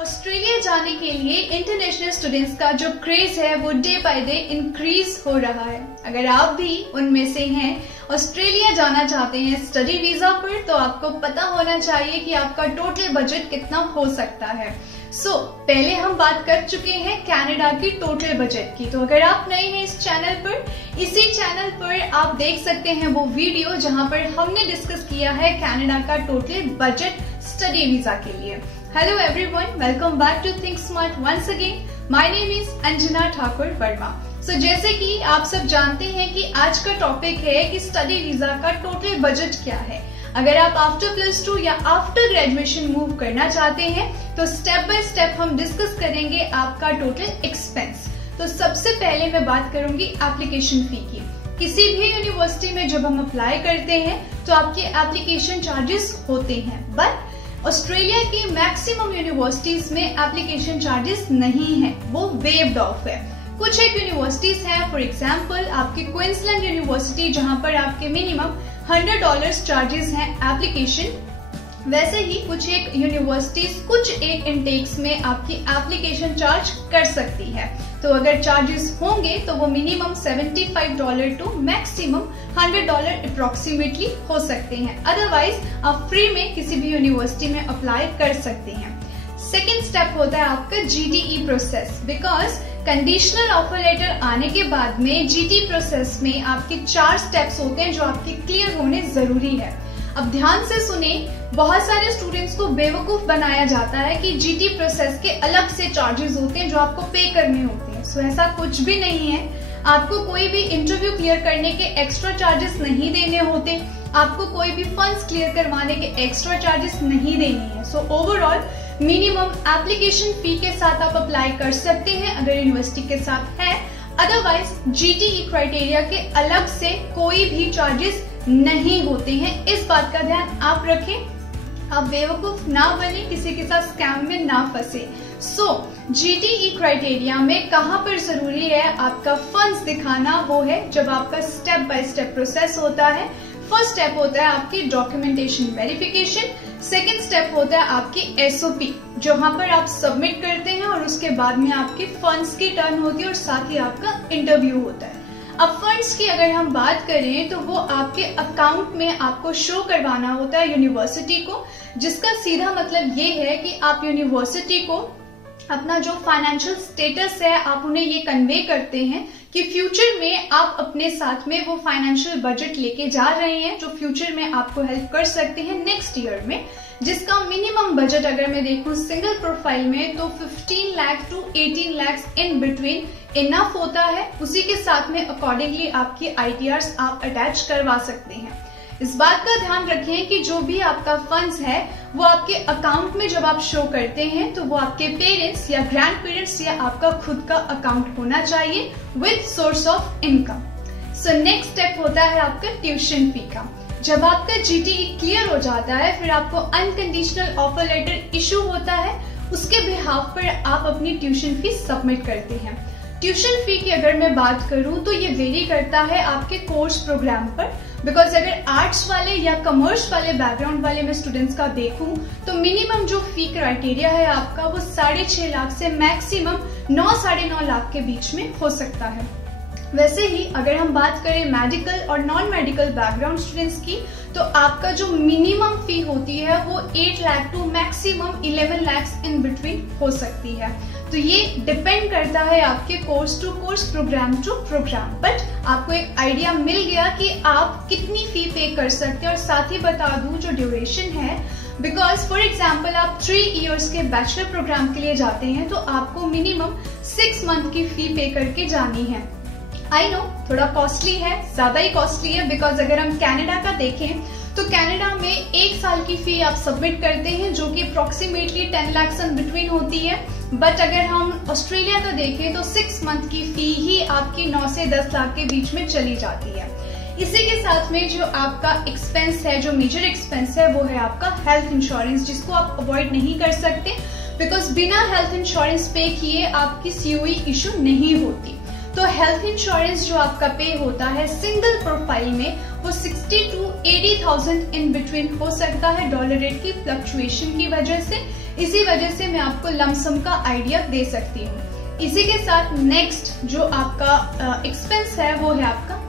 Australia जाने के लिए इंटरनेशनल स्टूडेंट्स का जो क्रेज है वो डे बाय डे इंक्रीज हो रहा है। अगर आप भी उनमें से हैं, ऑस्ट्रेलिया जाना चाहते हैं स्टडी वीजा पर, तो आपको पता होना चाहिए कि आपका टोटल बजट कितना हो सकता है। पहले हम बात कर चुके हैं कनाडा की टोटल बजट की। तो अगर आप नए हैं इस चैनल पर, इसी चैनल पर आप देख सकते हैं वो वीडियो जहां पर हमने डिस्कस किया है कनाडा का टोटल बजट स्टडी वीजा के लिए। Hello everyone, welcome back to Think Smart once again. My name is Anjana Thakur Verma. जैसे कि आप सब जानते हैं कि आज का टॉपिक है कि स्टडी वीजा का टोटल बजट क्या है। अगर आप आफ्टर +2 या आफ्टर ग्रेजुएशन मूव करना चाहते हैं तो स्टेप बाय स्टेप हम डिस्कस करेंगे आपका टोटल एक्सपेंस। तो सबसे पहले मैं बात करूंगी एप्लीकेशन फी की। किसी भी यूनिवर्सिटी में जब हम अप्लाई करते हैं तो आपके एप्लीकेशन चार्जेस होते हैं, बट ऑस्ट्रेलिया की मैक्सिमम यूनिवर्सिटीज में एप्लीकेशन चार्जेस नहीं है, वो वेव्ड ऑफ है। कुछ एक यूनिवर्सिटीज हैं, फॉर एग्जांपल आपकी क्वींसलैंड यूनिवर्सिटी, जहां पर आपके मिनिमम $100 चार्जेस हैं एप्लीकेशन। वैसे ही कुछ एक यूनिवर्सिटीज कुछ एक इनटेक्स में आपकी एप्लीकेशन चार्ज कर सकती है। तो अगर चार्जेस होंगे तो वो मिनिमम $75 टू मैक्सिमम $100 अप्रोक्सीमेटली हो सकते हैं। अदरवाइज आप फ्री में किसी भी यूनिवर्सिटी में अप्लाई कर सकते हैं। सेकेंड स्टेप होता है आपका GTE process. Because conditional offer letter आने के बाद में GT प्रोसेस में आपके 4 स्टेप्स होते हैं जो आपके क्लियर होने जरूरी है। अब ध्यान से सुने, बहुत सारे स्टूडेंट्स को बेवकूफ बनाया जाता है कि GT प्रोसेस के अलग से चार्जेस होते हैं जो आपको पे करने होते हैं। ऐसा कुछ भी नहीं है। आपको कोई भी इंटरव्यू क्लियर करने के एक्स्ट्रा चार्जेस नहीं देने होते, आपको कोई भी फंड्स क्लियर करवाने के एक्स्ट्रा चार्जेस नहीं देने हैं। ओवरऑल मिनिमम एप्लीकेशन फी के साथ आप अप्लाई कर सकते हैं अगर यूनिवर्सिटी के साथ है। अदरवाइज GTE क्राइटेरिया के अलग से कोई भी चार्जेस नहीं होते हैं। इस बात का ध्यान आप रखें, आप बेवकूफ ना बने, किसी के साथ स्कैम में ना फंसे। GTE क्राइटेरिया में कहां पर जरूरी है आपका फंड्स दिखाना, वो है जब आपका स्टेप बाय स्टेप प्रोसेस होता है। फर्स्ट स्टेप होता है आपकी डॉक्यूमेंटेशन वेरिफिकेशन, सेकेंड स्टेप होता है आपकी SOP जहां पर आप सबमिट करते हैं और उसके बाद में आपके फंड्स की टर्न होती है और साथ ही आपका इंटरव्यू होता है। अब फंड्स की अगर हम बात करें तो वो आपके अकाउंट में आपको शो करवाना होता है यूनिवर्सिटी को, जिसका सीधा मतलब ये है कि आप यूनिवर्सिटी को अपना जो फाइनेंशियल स्टेटस है आप उन्हें ये कन्वे करते हैं कि फ्यूचर में आप अपने साथ में वो फाइनेंशियल बजट लेके जा रहे हैं जो फ्यूचर में आपको हेल्प कर सकते हैं नेक्स्ट ईयर में, जिसका मिनिमम बजट अगर मैं देखूं सिंगल प्रोफाइल में तो 15 lakh to 18 lakh in between enough होता है। उसी के साथ में अकॉर्डिंगली आपकी ITRs आप अटैच करवा सकते हैं। इस बात का ध्यान रखें कि जो भी आपका फंड्स है वो आपके अकाउंट में जब आप शो करते हैं तो वो आपके पेरेंट्स या ग्रैंड पेरेंट्स या आपका खुद का अकाउंट होना चाहिए with source of income. Next step होता है आपका ट्यूशन फी का। जब आपका GTE क्लियर हो जाता है फिर आपको अनकंडीशनल ऑफर लेटर इशू होता है, उसके बिहाफ पर आप अपनी ट्यूशन फी सबमिट करते हैं। ट्यूशन फी की अगर मैं बात करूं तो ये वेरी करता है आपके कोर्स प्रोग्राम पर। बिकॉज अगर आर्ट्स वाले या कॉमर्स वाले बैकग्राउंड वाले मैं स्टूडेंट्स का देखूं तो मिनिमम जो फी क्राइटेरिया है आपका वो 6.5 लाख से मैक्सिमम 9-9.5 लाख के बीच में हो सकता है। वैसे ही अगर हम बात करें मेडिकल और नॉन मेडिकल बैकग्राउंड स्टूडेंट्स की तो आपका जो मिनिमम फी होती है वो 8 lakh to maximum 11 lakh in between हो सकती है। तो ये डिपेंड करता है आपके course to course, program to program, but आपको एक आइडिया मिल गया कि आप कितनी फी पे कर सकते हैं। और साथ ही बता दूं जो ड्यूरेशन है, बिकॉज फॉर एग्जाम्पल आप 3 इयर्स के बैचलर प्रोग्राम के लिए जाते हैं तो आपको मिनिमम 6 मंथ की फी पे करके जानी है। आई नो थोड़ा कॉस्टली है, ज्यादा ही कॉस्टली है, बिकॉज अगर हम कनाडा का देखें तो कनाडा में 1 साल की फी आप सबमिट करते हैं जो कि अप्रोक्सीमेटली 10 लाख इन बिटवीन होती है। बट अगर हम ऑस्ट्रेलिया का देखें तो 6 मंथ की फी ही आपकी 9 से 10 लाख के बीच में चली जाती है। इसी के साथ में जो आपका एक्सपेंस है, जो मेजर एक्सपेंस है, वो है आपका हेल्थ इंश्योरेंस, जिसको आप अवॉइड नहीं कर सकते बिकॉज बिना हेल्थ इंश्योरेंस पे किए आपकी COE इशू नहीं होती। तो हेल्थ इंश्योरेंस जो आपका पे होता है सिंगल प्रोफाइल में वो 60 to 80,000 इन बिटवीन हो सकता है डॉलर रेट की फ्लक्चुएशन की वजह से। इसी वजह से मैं आपको लमसम का आइडिया दे सकती हूँ। इसी के साथ नेक्स्ट जो आपका एक्सपेंस है वो है आपका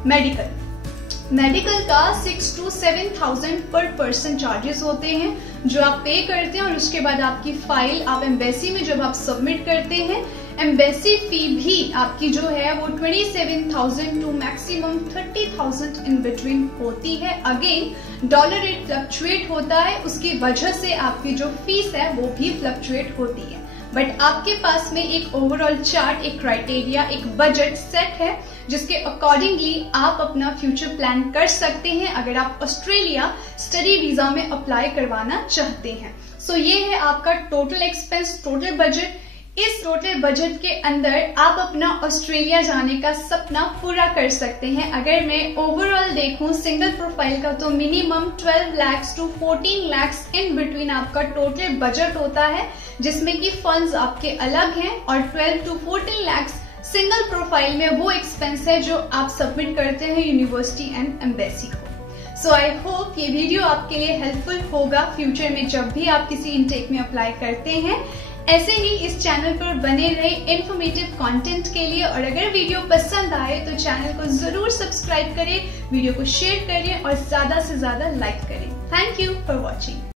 मेडिकल का 6,000 to 7,000 पर पर्सन चार्जेस होते हैं जो आप पे करते हैं, और उसके बाद आपकी फाइल आप एम्बेसी में जब आप सबमिट करते हैं, एम्बेसी फी भी आपकी जो है वो 27,000 टू मैक्सिमम 30,000 इन बिटवीन होती है। अगेन डॉलर रेट फ्लक्चुएट होता है, उसकी वजह से आपकी जो फीस है वो भी फ्लक्चुएट होती है। बट आपके पास में एक ओवरऑल चार्ट, एक क्राइटेरिया, एक बजट सेट है जिसके अकॉर्डिंगली आप अपना फ्यूचर प्लान कर सकते हैं अगर आप ऑस्ट्रेलिया स्टडी वीजा में अप्लाई करवाना चाहते हैं। सो ये है आपका टोटल एक्सपेंस, टोटल बजट। इस टोटल बजट के अंदर आप अपना ऑस्ट्रेलिया जाने का सपना पूरा कर सकते हैं। अगर मैं ओवरऑल देखूं सिंगल प्रोफाइल का, तो minimum 12 lakh to 14 lakh in between आपका टोटल बजट होता है, जिसमें कि फंड्स आपके अलग हैं, और 12 टू 14 लाख सिंगल प्रोफाइल में वो एक्सपेंस है जो आप सबमिट करते हैं यूनिवर्सिटी एंड एम्बेसी को। सो आई होप ये वीडियो आपके लिए हेल्पफुल होगा फ्यूचर में जब भी आप किसी इनटेक में अप्लाई करते हैं। ऐसे ही इस चैनल पर बने रहे इंफॉर्मेटिव कंटेंट के लिए, और अगर वीडियो पसंद आए तो चैनल को जरूर सब्सक्राइब करें, वीडियो को शेयर करें और ज्यादा से ज्यादा लाइक करें। Thank you for watching.